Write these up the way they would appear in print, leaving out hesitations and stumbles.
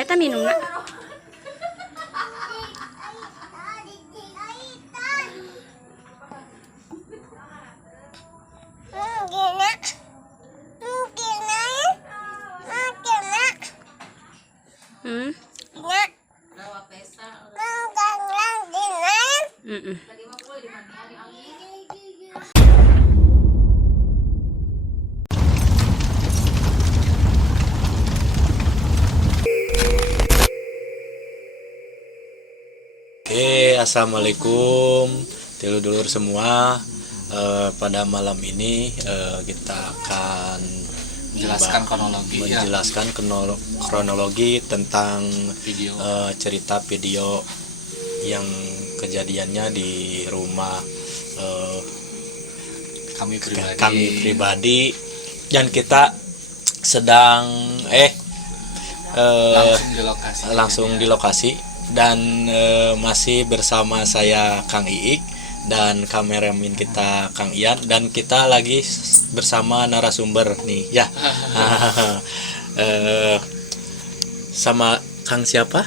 Eta minum nak. Hmm. Oke, assalamualaikum dulur semua. Pada malam ini kita akan menjelaskan kronologi tentang video cerita video yang kejadiannya di rumah kami pribadi dan kita sedang langsung di lokasi dan masih bersama saya Kang Iik dan kameramen kita Kang Ian, dan kita lagi bersama narasumber nih ya. Sama Kang siapa?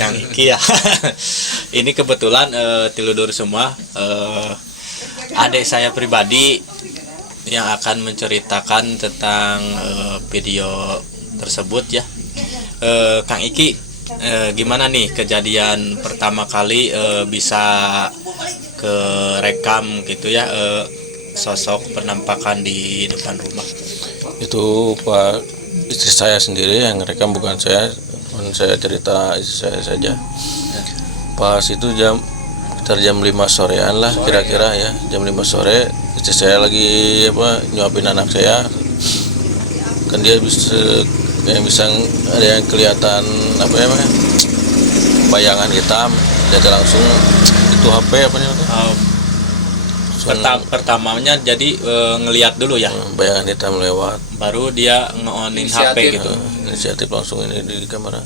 Kang Iki ya. Ini kebetulan tiludur semua adik saya pribadi yang akan menceritakan tentang video tersebut ya. Kang Iki, gimana nih kejadian pertama kali bisa kerekam gitu ya, sosok penampakan di depan rumah? Itu Pak, istri saya sendiri yang rekam, bukan saya. Saya cerita istri saya saja. Pas itu sekitar jam 5 sorean lah kira-kira ya, jam 5 sore istri saya lagi nyuapin anak saya. Kan dia bisa ada yang kelihatan bayangan hitam, jadi langsung itu HP Pertamanya jadi ngelihat dulu ya, bayangan hitam lewat, baru dia nge-onin HP gitu. Inisiatif langsung ini di kamera.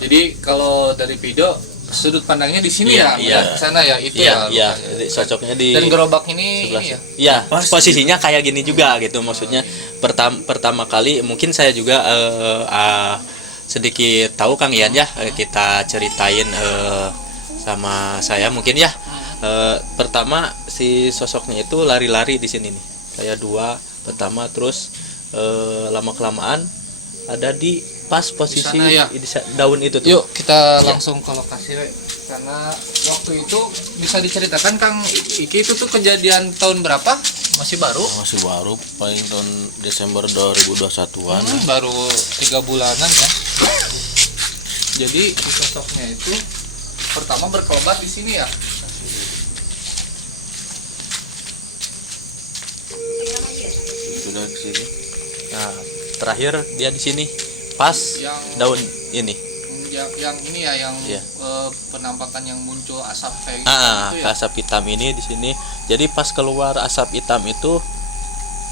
Jadi kalau dari video sudut pandangnya di sini Iya, iya. ke sana ya, itu Iya, jadi cocoknya di dan gerobak ini sebelah. ya. Iya, posisinya kayak gini juga gitu, maksudnya pertama kali mungkin saya juga sedikit tahu Kang Ian ya, kita ceritain sama saya mungkin ya. Pertama si sosoknya itu lari-lari di sini nih, kayak dua pertama, terus lama kelamaan ada di pas posisi sana, ya? di daun itu tuh. Yuk kita langsung ke lokasi karena waktu itu bisa diceritakan Kang Iki itu tuh kejadian tahun berapa? Masih baru? Masih baru, paling tahun Desember 2021-an. Baru 3 bulanan kan. Jadi sosoknya itu pertama berkelebat di sini ya. Sudah ke sini. Nah, terakhir dia di sini pas daun ini. Yang ini ya, yang Iya. Penampakan yang muncul asap kayak gitu ya. Asap hitam ini di sini. Jadi pas keluar asap hitam itu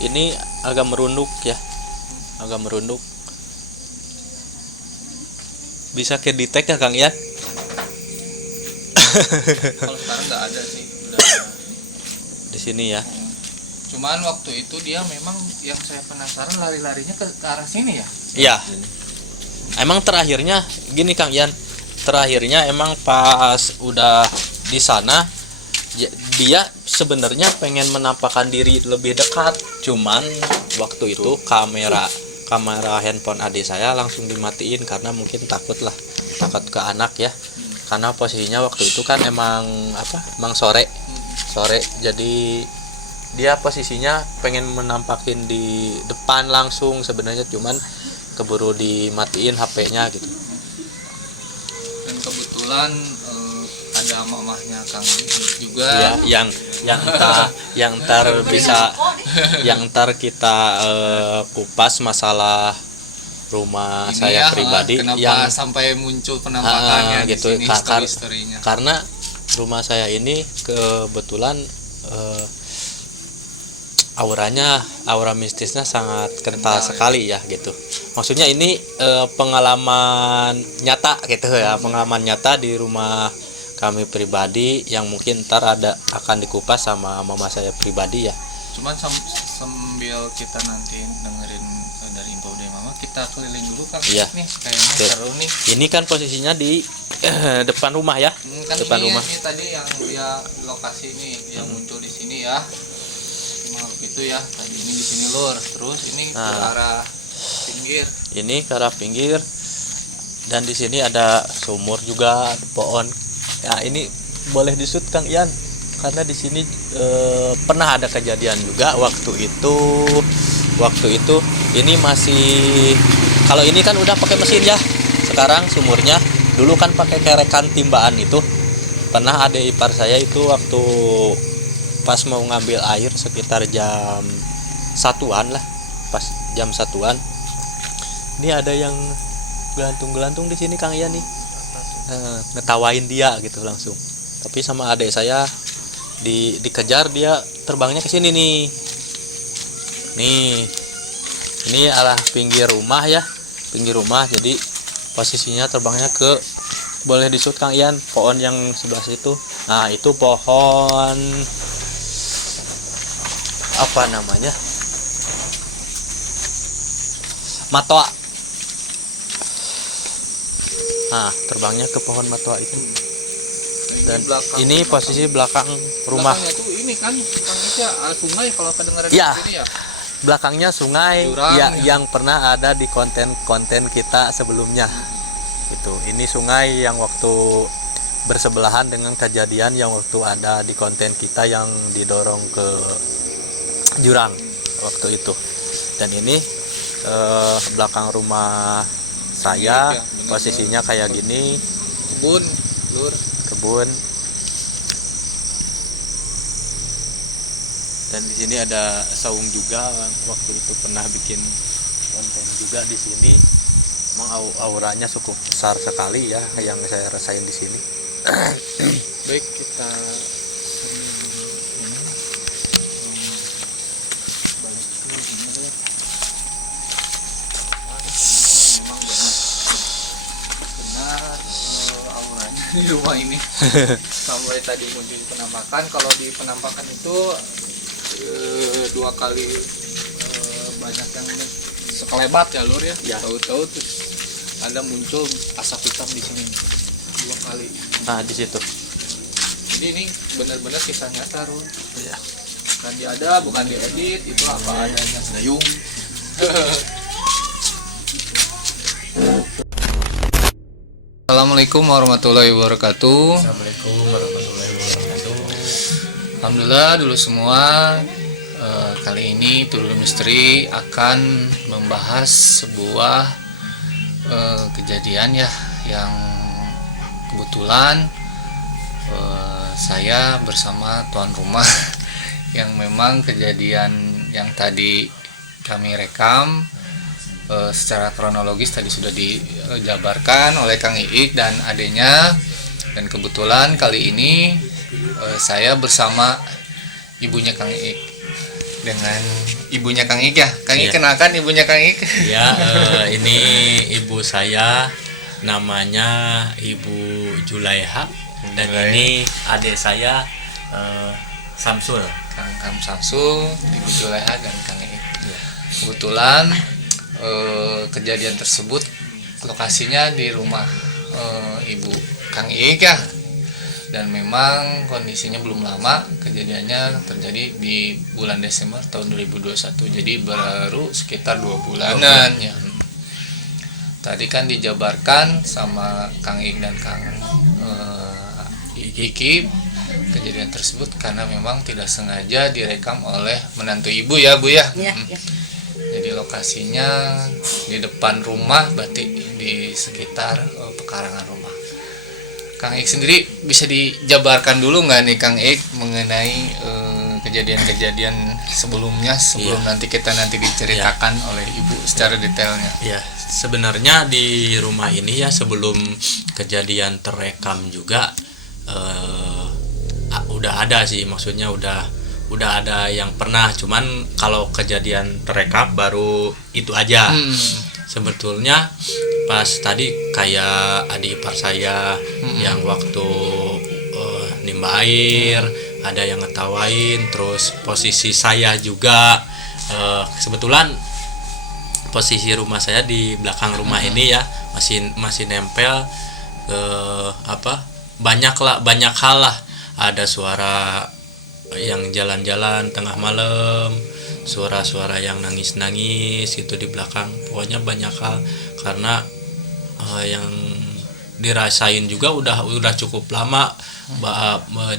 ini agak merunduk ya. Agak merunduk. Bisa kedetek ya Kang Ian? Kalau sekarang nggak ada sih. Udah. Di sini ya. Cuman waktu itu dia memang yang saya penasaran lari-larinya ke arah sini ya. Iya. Emang terakhirnya gini Kang Ian. Terakhirnya emang pas udah di sana dia sebenarnya pengen menampakkan diri lebih dekat. Cuman waktu itu kamera handphone adik saya langsung dimatiin karena mungkin takut ke anak ya. Karena posisinya waktu itu kan emang sore. Jadi dia posisinya pengen menampakin di depan langsung sebenarnya, cuman keburu dimatiin HP-nya gitu. Dan kebetulan ada mamahnya Kang juga ya, yang ntar kita kupas masalah rumah ini saya ya, pribadi kenapa yang sampai muncul penampakannya gitu di sini, story-storynya. karena rumah saya ini kebetulan aura mistisnya sangat kental sekali ya gitu. Maksudnya ini pengalaman nyata gitu ya, pengalaman nyata di rumah kami pribadi yang mungkin ntar akan dikupas sama mama saya pribadi ya. Cuman sambil kita nanti dengerin dari info dari mama, kita keliling dulu Kang. Iya. Nih kayaknya Oke. seru nih. Ini kan posisinya di depan rumah ya. Kan Depan ini, rumah. ini tadi yang dia lokasi ini yang muncul di sini ya. Makhluk itu ya. Tadi ini di sini lur. Terus ini ke Nah. arah pinggir. Ini ke arah pinggir. Dan di sini ada sumur juga, ada pohon. Ya, ini boleh disut Kang Ian. Karena di sini pernah ada kejadian juga waktu itu. Waktu itu ini masih, kalau ini kan udah pakai mesin ya. Sekarang sumurnya dulu kan pakai kerekan timbaan itu. Pernah adik ipar saya itu waktu pas mau ngambil air sekitar jam 1-an lah. Pas jam 1-an. Ini ada yang gelantung-gelantung di sini Kang Ian nih. Ngetawain dia gitu langsung. Tapi sama adik saya dikejar, dia terbangnya ke sini nih. Nih. Ini arah pinggir rumah ya. Pinggir rumah, jadi posisinya terbangnya ke, boleh disut Kang Ian, pohon yang sebelah situ. Nah, itu pohon apa namanya? Matoa. Nah, terbangnya ke pohon matoa itu. Dan ini posisi belakang rumah. Belakangnya tuh ini kan Kang Isya, sungai kalau kedengaran Ya. di sini ya. Belakangnya sungai Jurang. ya, yang pernah ada di konten-konten kita sebelumnya. Itu. Ini sungai yang waktu bersebelahan dengan kejadian yang waktu ada di konten kita yang didorong ke jurang waktu itu. Dan ini belakang rumah saya, Ya, benar-benar. posisinya kayak gini, Kebun, lur. kebun. Dan di sini ada saung juga, waktu itu pernah bikin konten juga di sini. Emang auranya cukup besar sekali ya yang saya rasain di sini. Baik, kita balik ke ini dulu ya. Memang benar auranya di rumah ini sampai tadi muncul di penampakan. Kalau di penampakan itu 2 kali banyak yang sekelebat ya lur ya. Ya. Tahu-tahu terus ada muncul asap hitam di sini 2 kali. Nah, di situ. Jadi ini benar-benar kisah nyata lur. Ya. Bukan diada, bukan diedit, itu apa adanya. Dayung. Assalamualaikum warahmatullahi wabarakatuh. Assalamualaikum warahmatullahi wabarakatuh. Alhamdulillah dulu semua. Kali ini Tulul Misteri akan membahas sebuah kejadian ya yang kebetulan saya bersama tuan rumah yang memang kejadian yang tadi kami rekam secara kronologis tadi sudah dijabarkan oleh Kang Iik dan adenya, dan kebetulan kali ini saya bersama ibunya Kang Iik dengan ibunya Kang Iik ya. Kang Iik, Iya. kenalkan ibunya Kang Iik. Ya, ini ibu saya, namanya Ibu Julaiha, dan Julaiha. ini adik saya Samsul. Kang Samsul, Ibu Julaiha dan Kang Iik. Ya. Kebetulan kejadian tersebut lokasinya di rumah Ibu Kang Iik ya. Dan memang kondisinya belum lama, kejadiannya terjadi di bulan Desember tahun 2021. Jadi baru sekitar 2 bulanan ya. Tadi kan dijabarkan sama Kang Iik dan Kang Iki kejadian tersebut karena memang tidak sengaja direkam oleh menantu ibu ya Bu ya. Iya, Mm. iya. Jadi lokasinya di depan rumah, berarti di sekitar pekarangan rumah. Kang Ik sendiri bisa dijabarkan dulu nggak nih Kang Ik mengenai kejadian-kejadian sebelumnya sebelum nanti diceritakan oleh ibu secara detailnya. Ya, sebenarnya di rumah ini ya sebelum kejadian terekam juga udah ada sih, maksudnya udah ada yang pernah, cuman kalau kejadian terekam baru itu aja. Sebetulnya pas tadi kayak adik ipar saya yang waktu nimba air, ada yang ngetawain, terus posisi saya juga kebetulan posisi rumah saya di belakang rumah ini ya, masih nempel ke apa, banyak hal lah, ada suara yang jalan-jalan tengah malam, suara-suara yang nangis-nangis itu di belakang, pokoknya banyak hal. Karena yang dirasain juga udah cukup lama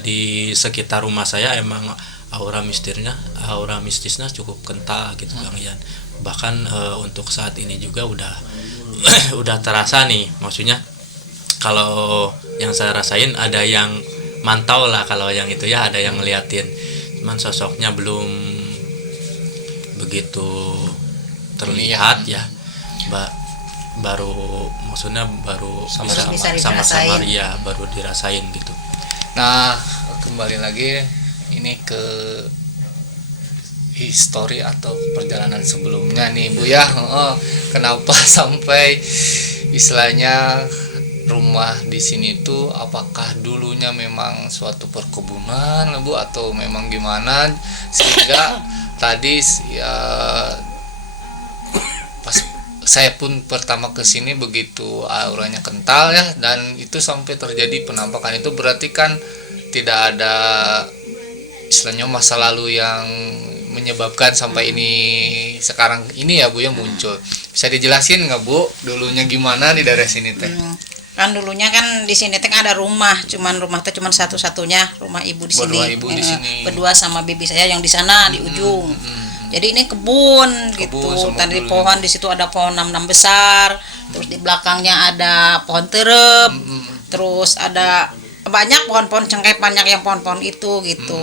di sekitar rumah saya, emang aura mistisnya cukup kental gitu Kang Ian. Bahkan untuk saat ini juga udah udah terasa nih, maksudnya kalau yang saya rasain ada yang mantau lah, kalau yang itu ya ada yang ngeliatin, cuman sosoknya belum begitu terlihat ya, baru maksudnya baru bisa sama-sama dirasain. ya baru dirasain gitu. Nah, kembali lagi ini ke histori atau perjalanan sebelumnya nih Bu ya. Kenapa sampai istilahnya rumah di sini tuh, apakah dulunya memang suatu perkebunan Bu atau memang gimana sehingga tadi ya pas saya pun pertama ke sini begitu auranya kental ya, dan itu sampai terjadi penampakan. Itu berarti kan tidak ada istilahnya masa lalu yang menyebabkan sampai ini sekarang ini ya Bu yang muncul. Bisa dijelasin nggak Bu dulunya gimana di daerah sini teh? Kan dulunya kan di sini teh ada rumah, rumah teh cuman satu-satunya rumah ibu di sini. Berdua ibu di sini. Berdua sama bibi saya yang di sana di ujung. Jadi ini kebun gitu. semua Tadi dulu pohon di situ ada pohon 6 besar, terus di belakangnya ada pohon terep. Terus ada banyak pohon-pohon cengkeh, banyak yang pohon-pohon itu gitu.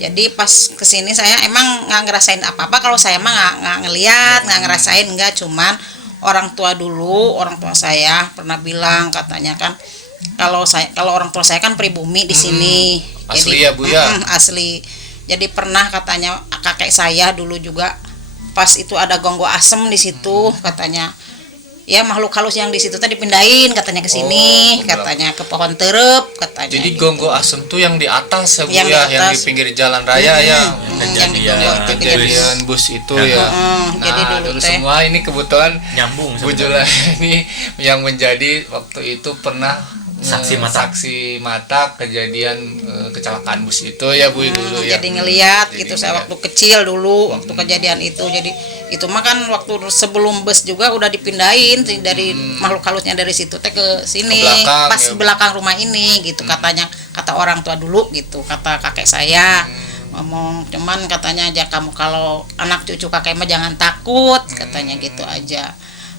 Jadi pas kesini saya emang nggak ngerasain apa-apa, kalau saya mah nggak ngelihat, nggak ngerasain, nggak, cuman orang tua saya pernah bilang katanya kan kalau orang tua saya kan pribumi di sini. Asli jadi, ya Bu ya? Asli. Jadi pernah katanya kakek saya dulu juga pas itu ada gonggo asem di situ, katanya ya makhluk halus yang di situ tadi dipindahin katanya ke sini, katanya ke pohon terep katanya. Jadi gitu. gonggo asem tuh yang di atas ya Bu Yang di ya, yang di atas. pinggir jalan raya ya. Yang di gonggo itu Kejadian bus itu ya. jadi Nah, dulu dulu teh. semua ini kebetulan Nyambung Bu Jula ini yang menjadi waktu itu pernah Saksi mata kejadian kecelakaan bus itu ya Bu dulu ya. Jadi ngelihat Jadi gitu saya ngeliat. waktu kecil dulu waktu kejadian itu. Jadi itu mah kan waktu sebelum bus juga udah dipindahin dari makhluk halusnya dari situ teh ke sini, Ke belakang, pas ya, Bu. belakang rumah ini gitu, katanya, kata orang tua dulu gitu, kata kakek saya ngomong, cuman katanya aja kamu kalau anak cucu kakek mah jangan takut, katanya gitu aja.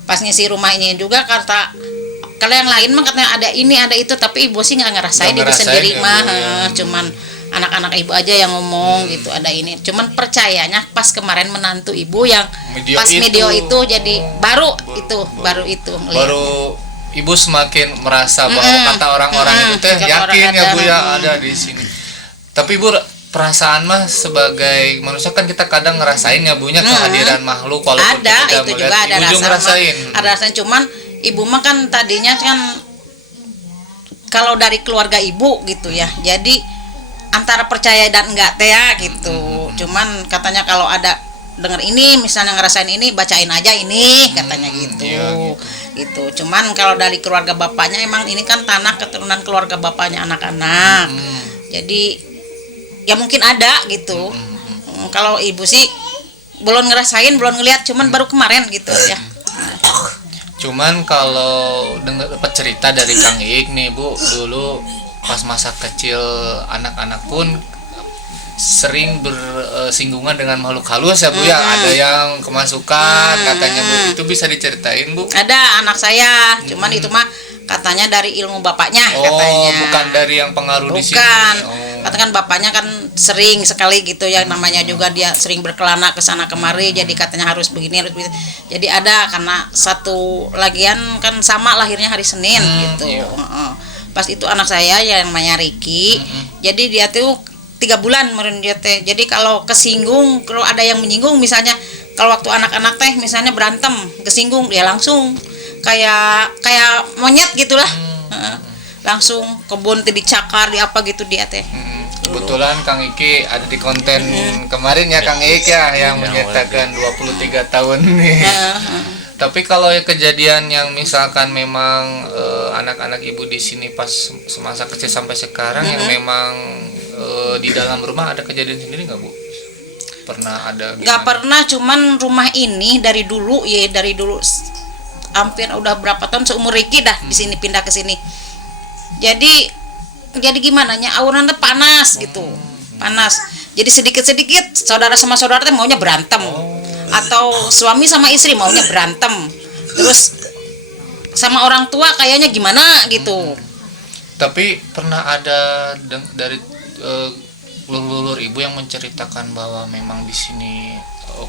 Pas ngisi rumah ini juga kata kalau yang lain mah katanya ada ini ada itu, tapi ibu sih nggak ngerasain, Nggak ibu ngerasain sendiri ya, Bu, mah ya. cuman anak-anak ibu aja yang ngomong gitu ada ini. Cuman percayanya pas kemarin menantu ibu yang video itu jadi baru itu ngeliat. Baru Ibu semakin merasa bahwa kata orang-orang itu teh kata yakin orang ya Bu ya ada. ada di sini. Tapi Bu, perasaan mah sebagai manusia kan kita kadang ngerasain ya Bu nya kehadiran makhluk walaupun Ada kita itu tidak juga melihat. ada Ibu juga rasa ngerasain. ada rasanya, cuman ibu mah kan tadinya kan kalau dari keluarga ibu gitu ya, jadi antara percaya dan enggak teh ya gitu. Cuman katanya kalau ada dengar ini misalnya ngerasain ini bacain aja ini katanya gitu. Iya, Gitu. Cuman kalau dari keluarga bapaknya emang ini kan tanah keturunan keluarga bapaknya anak-anak. Jadi ya mungkin ada gitu. Kalau ibu sih belum ngerasain, belum ngeliat, cuman baru kemarin gitu ya. Cuman kalau dengar dapat cerita dari Kang Iik nih Bu, dulu pas masa kecil anak-anak pun sering bersinggungan dengan makhluk halus ya Bu ya, ada yang kemasukan katanya Bu, itu bisa diceritain Bu? Ada anak saya, cuman itu mah katanya dari ilmu bapaknya katanya. Bukan dari yang pengaruh di sini. Bukan. Oh. Katakan bapaknya kan sering sekali gitu ya, namanya juga dia sering berkelana ke sana kemari, jadi katanya harus begini harus begitu. Jadi ada karena satu lagian kan sama lahirnya hari Senin gitu. Iya. Pas itu anak saya yang namanya Ricky, jadi dia tuh 3 bulan meren dia teh. Jadi kalau kesinggung, kalau ada yang menyinggung misalnya, kalau waktu anak-anak teh misalnya berantem, kesinggung dia langsung kayak monyet gitulah. Langsung kebun teh dicakar di apa gitu dia teh. Kebetulan Kang Iki ada di konten kemarin ya Kang Iki ya yang menyertakan 23 tahun nih. Tapi kalau kejadian yang misalkan memang anak-anak ibu di sini pas semasa kecil sampai sekarang yang memang di dalam rumah ada kejadian sendiri nggak Bu? Pernah ada? Nggak pernah, cuman rumah ini dari dulu hampir udah berapa tahun seumur Riki dah di sini pindah ke sini. Jadi gimana nya auranya panas gitu. Panas. Jadi sedikit-sedikit saudara sama saudara teh maunya berantem. Atau suami sama istri maunya berantem. Terus sama orang tua kayaknya gimana gitu. Tapi pernah ada dari ulur ibu yang menceritakan bahwa memang di sini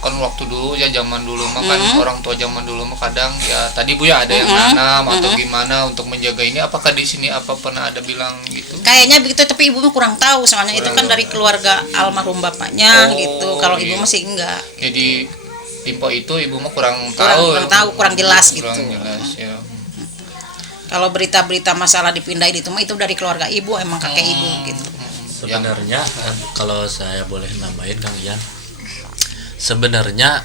kan waktu dulu ya zaman dulu mah kan orang tua zaman dulu mah kadang ya tadi Bu ya ada yang nanam atau gimana untuk menjaga ini, apakah di sini apa pernah ada bilang gitu? Kayaknya begitu, tapi ibu mah kurang tahu soalnya itu kan dari keluarga almarhum bapaknya gitu. Kalau ibu masih enggak. Jadi info itu ibu mah kurang tahu. Kurang jelas gitu. Kurang jelas ya. Kalau berita-berita masalah dipindahin itu mah itu dari keluarga ibu, emang kakek ibu gitu. Sebenarnya kalau saya boleh nambahin Kang Ian, sebenarnya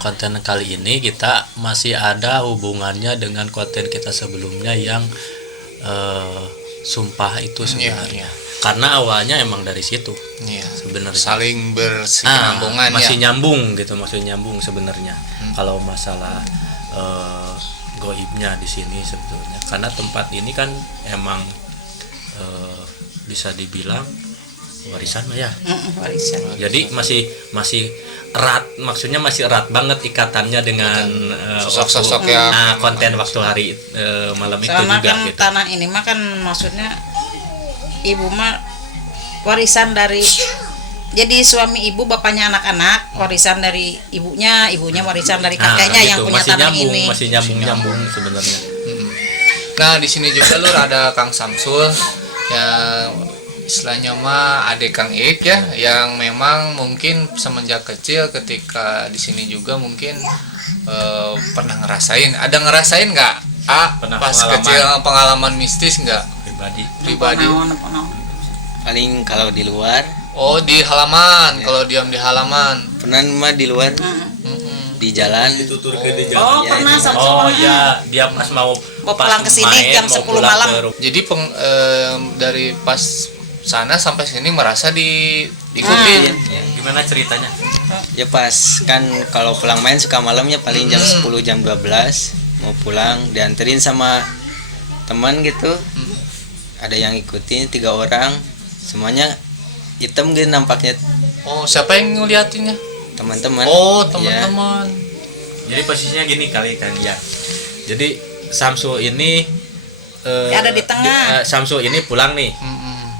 konten kali ini kita masih ada hubungannya dengan konten kita sebelumnya yang sumpah itu sebenarnya. Karena awalnya emang dari situ. Iya. Sebenarnya Saling bersinambungan masih ya. nyambung gitu, masih nyambung sebenarnya. Kalau masalah goibnya di sini sebetulnya, karena tempat ini kan emang bisa dibilang warisan lah ya. Warisan. Jadi masih erat, maksudnya masih erat banget ikatannya dengan sosok-sosok yang konten waktu hari malam itu Soalnya juga kan gitu. tanah ini mah kan maksudnya ibu mah warisan dari, jadi suami ibu bapaknya anak-anak warisan dari ibunya warisan dari kakeknya yang gitu, punya masih tanah nyambung, ini. masih nyambung sebenarnya. Nah di sini juga Lur ada Kang Samsul yang istilahnya mah adik Kang Ik ya, yang memang mungkin semenjak kecil ketika di sini juga mungkin pernah ngerasain nggak Pernah pas pengalaman. kecil pengalaman mistis nggak pribadi? Naon. Paling kalau di luar Oh di halaman, kalau diam di halaman. pernah mah di luar di jalan Oh pernah Oh iya, dia pas mau pulang ke sini jam mau 10 pulang malam. ke rumah. Jadi dari pas sana sampai sini merasa diikutin. Gimana ceritanya? ya pas kan kalau pulang main suka malamnya paling jam 10 jam 12 mau pulang dianterin sama teman gitu, ada yang ikutin 3 orang semuanya hitam gitu nampaknya Oh siapa yang ngeliatinnya? teman-teman. Oh Ya. teman-teman. Jadi posisinya gini kali kan ya. Jadi Samsul ini Ada di tengah. Samsul ini pulang nih.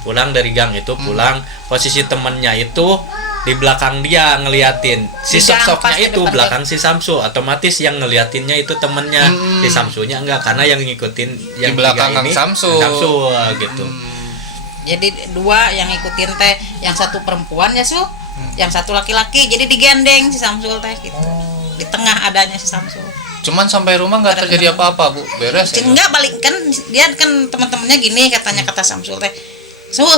Pulang dari gang itu pulang, posisi temennya itu di belakang dia ngeliatin. Si Di gang, pas sosoknya di itu depan belakang si Samsul, otomatis yang ngeliatinnya itu temennya. Si Samsulnya enggak, karena yang ngikutin yang belakang tiga Kang ini Samsul. Samsul gitu. Jadi 2 yang ngikutin teh, yang satu perempuan ya Su, yang satu laki-laki, jadi digendeng si Samsul teh gitu. Di tengah adanya si Samsul. Cuman sampai rumah nggak terjadi apa-apa Bu, beres ya? Enggak balik kan, dia kan teman-temannya gini katanya kata Samsul teh. Sul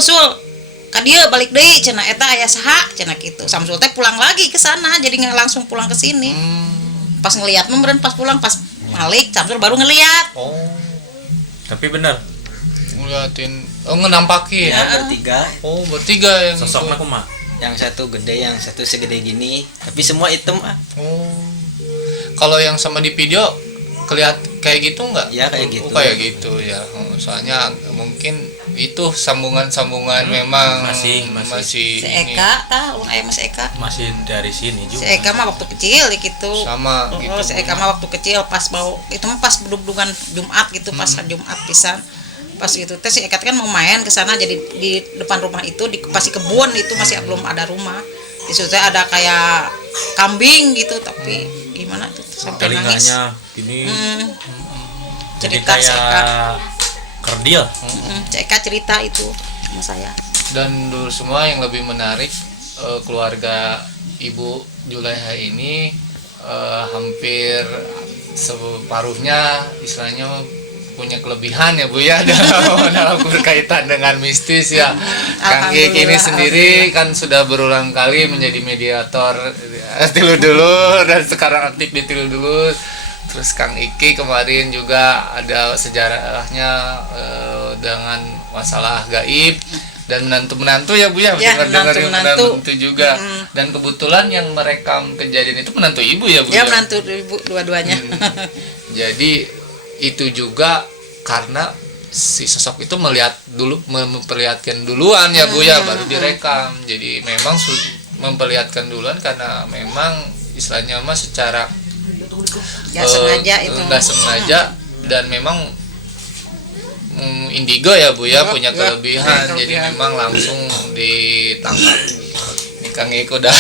ka dieu balik deui cenah eta aya saha cenah kitu. Samsul teh pulang lagi ke sana, jadi nggak langsung pulang ke sini. Pas ngelihat meureun pas pulang pas balik Samsul baru ngelihat. Oh Tapi bener, ngeliatin, ngenampakin. Ya, bertiga, Oh bertiga yang sosoknya kumaha? yang satu gede yang satu segede gini tapi semua hitam Oh kalau yang sama di video kelihat kayak gitu nggak? Ya, kayak gitu. Oh, kayak gitu ya. Soalnya mungkin itu sambungan-sambungan memang masih. Si ini Eka tah lamun aya Mas Eka. Masih dari sini Si juga. Eka mah waktu kecil gitu. sama Oh, gitu. si Eka mah waktu kecil pas bau itu mah pas bedug-bedugan Jumat gitu, pas Jumat pisan. Pas itu teh si Eka kan mau main ke sana, jadi di depan rumah itu di pasti kebun itu masih belum ada rumah. Di situ teh ada kayak kambing gitu, tapi gimana tuh sampai nangis. Telinganya gini. Jadi Cerita si Eka. kayak kerdil. Si Eka cerita itu sama saya. Dan dulu semua yang lebih menarik keluarga Ibu Julaiha ini hampir separuhnya istilahnya punya kelebihan ya Bu ya dalam berkaitan dengan mistis ya. Kang Ik ini Alhamdulillah, sendiri kan sudah berulang kali menjadi mediator Tilu Dulur dan sekarang aktif di Tilu Dulur. Terus Kang Iki kemarin juga ada sejarahnya dengan masalah gaib dan menantu ya Bu ya, Ya, dengar menantu. juga. Dan kebetulan yang merekam kejadian itu menantu Ibu ya Bu Ya ya. menantu ibu dua-duanya. Jadi itu juga karena si sosok itu melihat dulu, memperlihatkan duluan ya Bu ya, baru direkam. Jadi memang memperlihatkan duluan karena memang istilahnya mah secara Nggak sengaja itu. nggak sengaja dan memang indigo ya Bu ya, punya ya, kelebihan. punya Jadi kelebihan. memang langsung ditangkap. Ini Kang Iko udah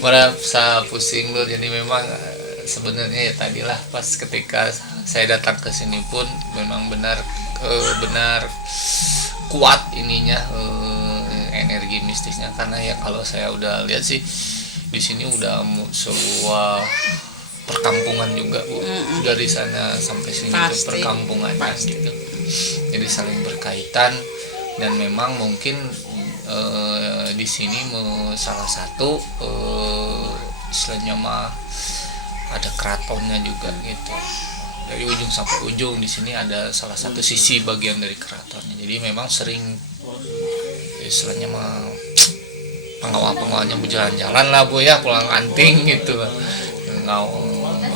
merasa pusing Lur. Jadi memang sebenarnya ya tadilah pas ketika saya datang ke sini pun memang benar kuat ininya energi mistisnya, karena ya kalau saya udah lihat sih di sini udah sebuah perkampungan juga Bu. Dari sana sampai sini tuh Pasti. perkampungannya gitu. Jadi saling berkaitan dan memang mungkin di sini salah satu istilahnya mah ada keratonnya juga gitu. Dari ujung sampai ujung di sini ada salah satu sisi bagian dari keratonnya. Jadi memang sering istilahnya mah pengawal-pengawalnya berjalan-jalan lah Bu ya, pulang anting gitu.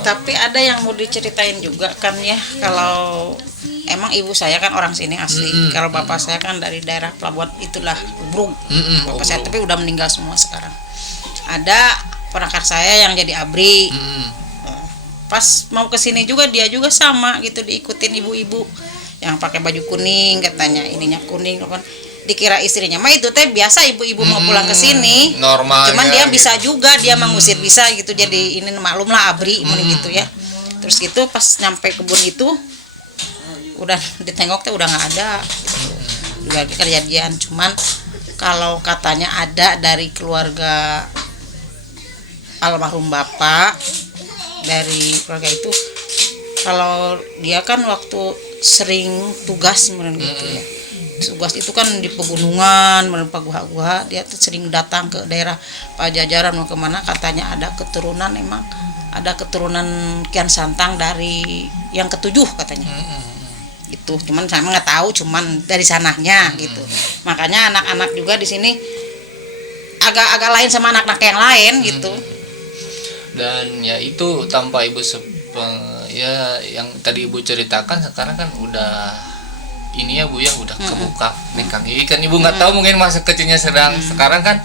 Tapi ada yang mau diceritain juga kan ya, kalau emang ibu saya kan orang sini asli. Kalau bapak saya kan dari daerah Pelabuhan itulah Ubruk. Bapak saya tapi udah meninggal semua sekarang. Ada perangkat saya yang jadi abri. Pas mau ke sini juga dia juga sama gitu, diikutin ibu-ibu yang pakai baju kuning, katanya ininya kuning kan. Dikira istrinya mah itu teh biasa ibu-ibu mau pulang ke sini. Normalnya Cuman dia gitu. bisa juga dia mengusir bisa gitu. Jadi ini maklum lah abri gitu ya. Terus gitu pas nyampe kebun itu udah ditengok teh udah nggak ada gitu. Juga kejadian, cuman kalau katanya ada dari keluarga almarhum bapak, dari keluarga itu, kalau dia kan waktu sering tugas gitu ya, tugas itu kan di pegunungan, menempa gua-gua, dia tuh sering datang ke daerah Pajajaran mau kemana, katanya ada keturunan, emang ada keturunan Kian Santang dari yang ketujuh katanya. Itu cuman saya nggak tahu, cuman dari sananya gitu. Makanya anak-anak juga di sini agak lain sama anak-anak yang lain gitu. Dan ya itu tanpa ibu ya yang tadi ibu ceritakan sekarang kan udah ini ya Bu ya, udah kebuka nih Kang Ii kan ibu nggak tahu mungkin masa kecilnya sedang sekarang kan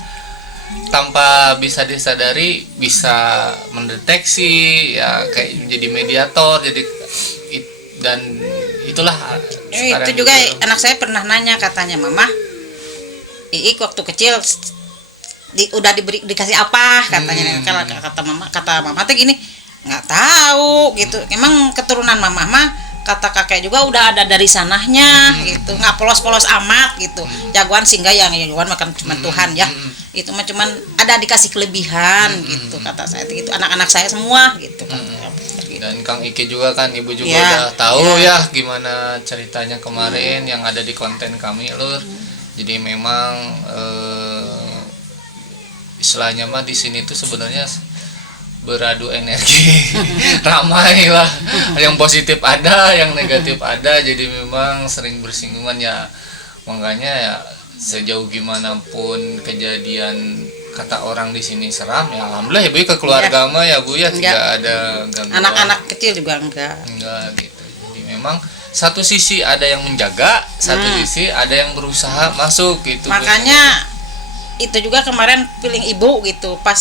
tanpa bisa disadari bisa mendeteksi ya, kayak menjadi mediator, jadi dan itulah sekarang Itu juga anak saya pernah nanya, katanya mama Iik waktu kecil udah dikasih apa katanya. Kata mama tuh gini, nggak tahu gitu, emang keturunan mama mah kata kakek juga udah ada dari sanahnya gitu, nggak polos-polos amat gitu. Jagoan sih enggak, yang jagoan makan cuma Tuhan ya, itu mah cuman ada dikasih kelebihan gitu kata saya gitu, anak-anak saya semua gitu. Dan Kang Iki juga kan ibu juga Ya, udah tahu ya gimana ceritanya kemarin yang ada di konten kami Lur. Jadi memang istilahnya mah di sini tuh sebenarnya beradu energi ramai lah, yang positif ada, yang negatif ada, jadi memang sering bersinggungan ya. Makanya ya sejauh gimana pun kejadian kata orang di sini seram ya, alhamdulillah ya Bu ke keluarga mah ya Bu ya tidak ada gangguan. Anak-anak kecil juga enggak gitu. Jadi memang satu sisi ada yang menjaga, satu sisi ada yang berusaha masuk gitu. Makanya itu juga kemarin feeling ibu gitu, pas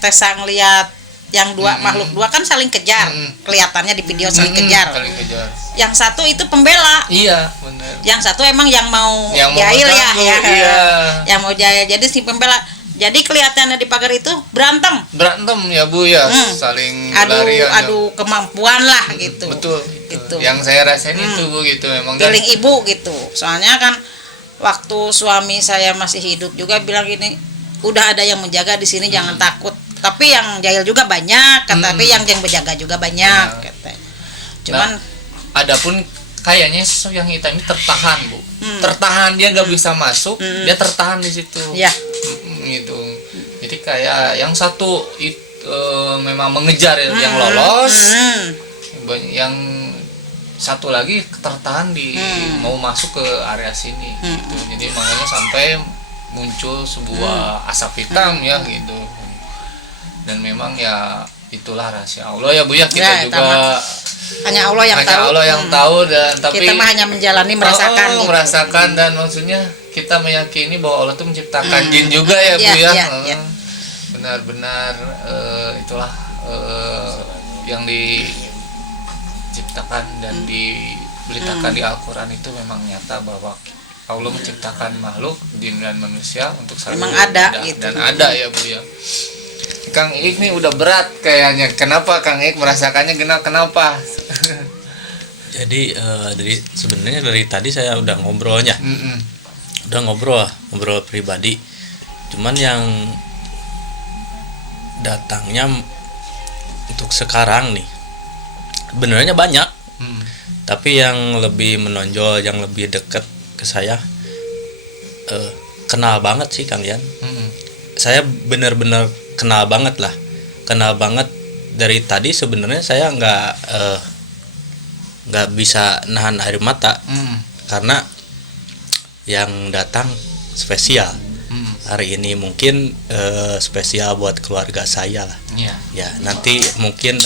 Tessa ngeliat yang dua makhluk dua kan saling kejar, kelihatannya di video saling kejar. Saling kejar. Yang satu itu pembela, Iya, benar. yang satu emang yang mau Yang mau jahil ya, mengganggu, iya. yang mau jahil. Jadi si pembela, jadi kelihatannya di pagar itu berantem, Berantem ya Bu ya, saling berlarian. adu kemampuan lah gitu. Betul. Gitu. Yang saya rasain itu Bu gitu memang. Dan Feeling ibu gitu, soalnya kan waktu suami saya masih hidup juga bilang gini, udah ada yang menjaga di sini, jangan takut. Tapi yang jahil juga banyak, tapi yang berjaga juga banyak. Katanya. Cuman adapun kayaknya yang hitam ini tertahan Bu, tertahan, dia nggak bisa masuk, dia tertahan di situ. Ya. Gitu. Jadi kayak yang satu memang mengejar yang lolos, yang satu lagi tertahan di mau masuk ke area sini. Gitu. Jadi makanya sampai muncul sebuah asap hitam ya gitu. Dan memang ya itulah rahasia Allah ya Bu ya, kita Ya, juga hanya Allah yang hanya tahu. Allah yang tahu, dan tapi Kita mah hanya menjalani, merasakan gitu. merasakan, dan maksudnya kita meyakini bahwa Allah itu menciptakan jin juga ya Bu ya. Ya. Benar-benar itulah yang diciptakan dan diberitakan di Al-Qur'an itu memang nyata bahwa Allah menciptakan makhluk jin dan manusia untuk saling Memang ada berbeda. gitu. Dan ada ya Bu ya. Kang Ik nih udah berat kayaknya. Kenapa Kang Ik merasakannya kenapa? Jadi sebenarnya dari tadi saya udah ngobrolnya. Udah ngobrol pribadi. Cuman yang datangnya untuk sekarang nih sebenarnya banyak. Tapi yang lebih menonjol, yang lebih dekat ke saya kenal banget sih Kang Yan. Saya benar-benar kenal banget dari tadi. Sebenarnya saya nggak bisa nahan air mata karena yang datang spesial hari ini. Mungkin spesial buat keluarga saya lah. Ya nanti mungkin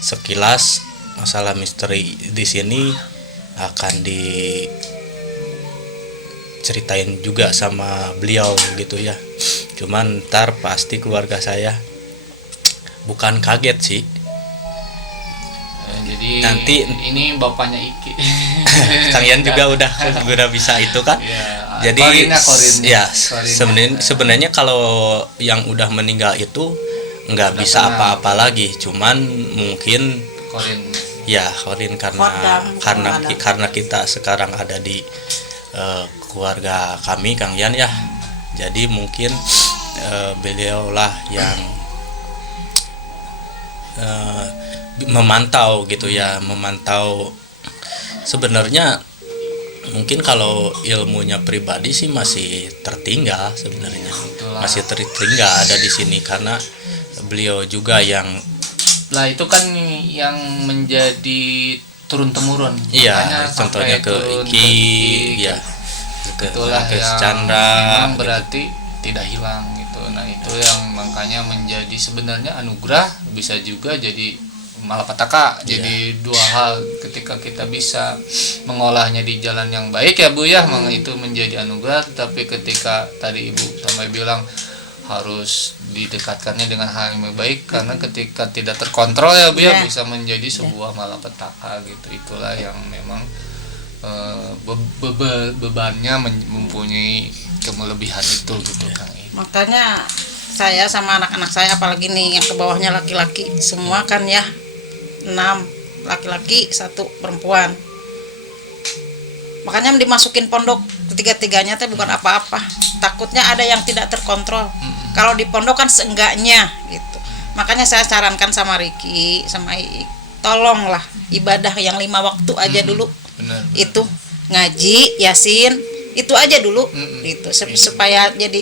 sekilas masalah misteri di sini akan diceritain juga sama beliau gitu ya. Cuman ntar pasti keluarga saya bukan kaget sih. Jadi nanti ini bapaknya Iki. Kang Yan juga udah bisa itu kan. Ya, Jadi Korinnya. sebenarnya kalau yang udah meninggal itu nggak bisa apa-apa lagi. Cuman mungkin Korin. Ya Korin karena kita sekarang ada di keluarga kami Kang Yan ya. Jadi mungkin beliau lah yang memantau gitu ya, memantau. Sebenarnya mungkin kalau ilmunya pribadi sih masih tertinggal sebenarnya. Masih tertinggal ada di sini karena beliau juga yang itu kan yang menjadi turun temurun. Iya, contohnya ke Iki ya. Itulah ke yang Chandra memang berarti tidak hilang gitu. Nah itu yang makanya menjadi sebenarnya anugerah, bisa juga jadi malapetaka. Jadi dua hal, ketika kita bisa mengolahnya di jalan yang baik ya Bu ya, itu menjadi anugerah. Tapi ketika tadi Ibu sampai bilang harus didekatkannya dengan hal yang baik, karena ketika tidak terkontrol ya Bu ya, bisa menjadi sebuah malapetaka gitu. Itulah yang memang bebannya mempunyai kelebihan itu gitu Kang. Makanya saya sama anak-anak saya, apalagi nih yang ke bawahnya laki-laki semua kan ya, 6 laki-laki 1 perempuan. Makanya dimasukin pondok ketiga-tiganya teh bukan apa-apa. Takutnya ada yang tidak terkontrol. Kalau di pondok kan seenggaknya gitu. Makanya saya sarankan sama Riki, sama Iik, tolonglah ibadah yang 5 waktu aja dulu. Benar. Itu ngaji, yasin, itu aja dulu gitu supaya jadi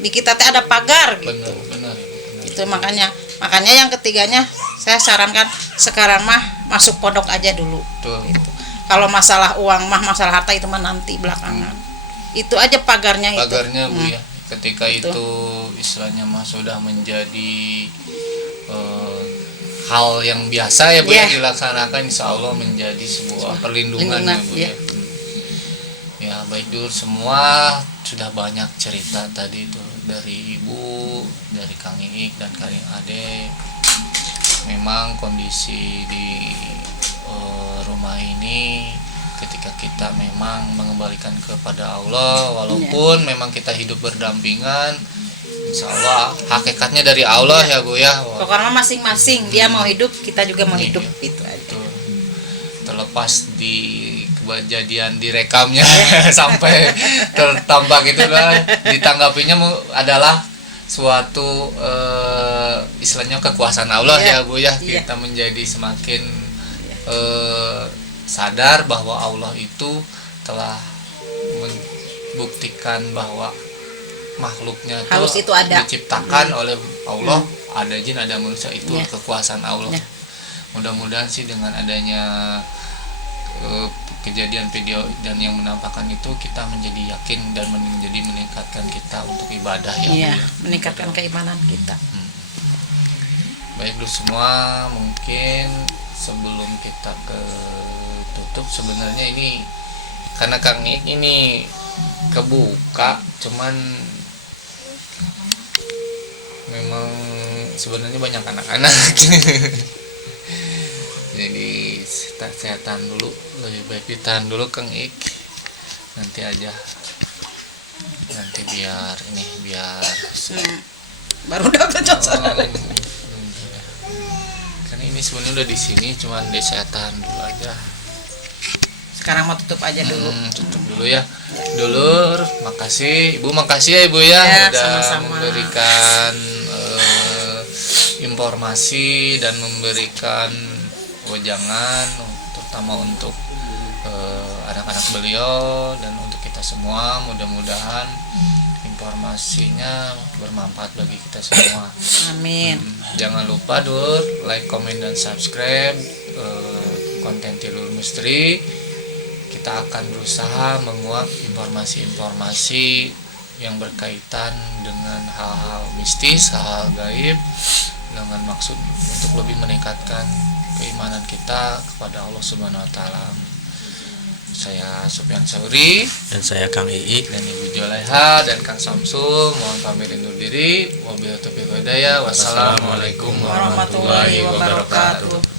di kita teh ada pagar gitu. Benar. Itu makanya yang ketiganya saya sarankan sekarang mah masuk pondok aja dulu. Gitu. Kalau masalah uang mah, masalah harta itu mah nanti belakangan. Itu aja pagarnya itu. Bu ya. Ketika itu istilahnya mah sudah menjadi hal yang biasa ya Bu yang dilaksanakan, insya Allah menjadi sebuah perlindungan ya Bu ya. Ya baik dulu, semua sudah banyak cerita tadi itu dari Ibu, dari Kang Iik dan Kang Ade. Memang kondisi di rumah ini ketika kita memang mengembalikan kepada Allah, walaupun memang kita hidup berdampingan, insya Allah hakikatnya dari Allah ya Bu ya. Pokoknya masing-masing dia mau hidup, kita juga mau hidup, itu aja. Terlepas di kejadian direkamnya sampai tertampak itu lah, ditanggapinya adalah suatu istilahnya kekuasaan Allah ya Bu ya. Kita menjadi semakin sadar bahwa Allah itu telah membuktikan bahwa makhluknya Halus itu ada. diciptakan oleh Allah, ada jin, ada manusia, itu Ya. kekuasaan Allah. Ya. Mudah-mudahan sih dengan adanya kejadian video dan yang menampakkan itu, kita menjadi yakin dan menjadi meningkatkan kita untuk ibadah ya, Bu, Iya, ya. meningkatkan keimanan kita. Baik dulu semua, mungkin sebelum kita ke tutup, sebenarnya ini karena Kang Ik ini kebuka, cuman memang sebenarnya banyak anak-anak jadi saya tahan dulu, lebih baik ditahan dulu Kang Ik, nanti aja, nanti biar Baru dapat karena ini sebenarnya udah di sini, cuman saya tahan dulu aja. Sekarang mau tutup aja dulu. Tutup dulu ya. Dulur, makasih. Ibu makasih ya Ibu ya, Ya, udah sama-sama. memberikan informasi dan memberikan wejangan, terutama untuk anak-anak beliau dan untuk kita semua. Mudah-mudahan informasinya bermanfaat bagi kita semua. Amin. Jangan lupa Dulur, like, comment, dan subscribe konten Tilur Misteri. Kita akan berusaha menguak informasi-informasi yang berkaitan dengan hal-hal mistis, hal-hal gaib, dengan maksud untuk lebih meningkatkan keimanan kita kepada Allah Subhanahu wa taala. Saya Sufyan Sauri Dan saya Kang Iik. dan Ibu Joleha dan Kang Samsul mohon pamit undur diri. Wabillahi taufiq wal hidayah. Wassalamualaikum warahmatullahi wabarakatuh.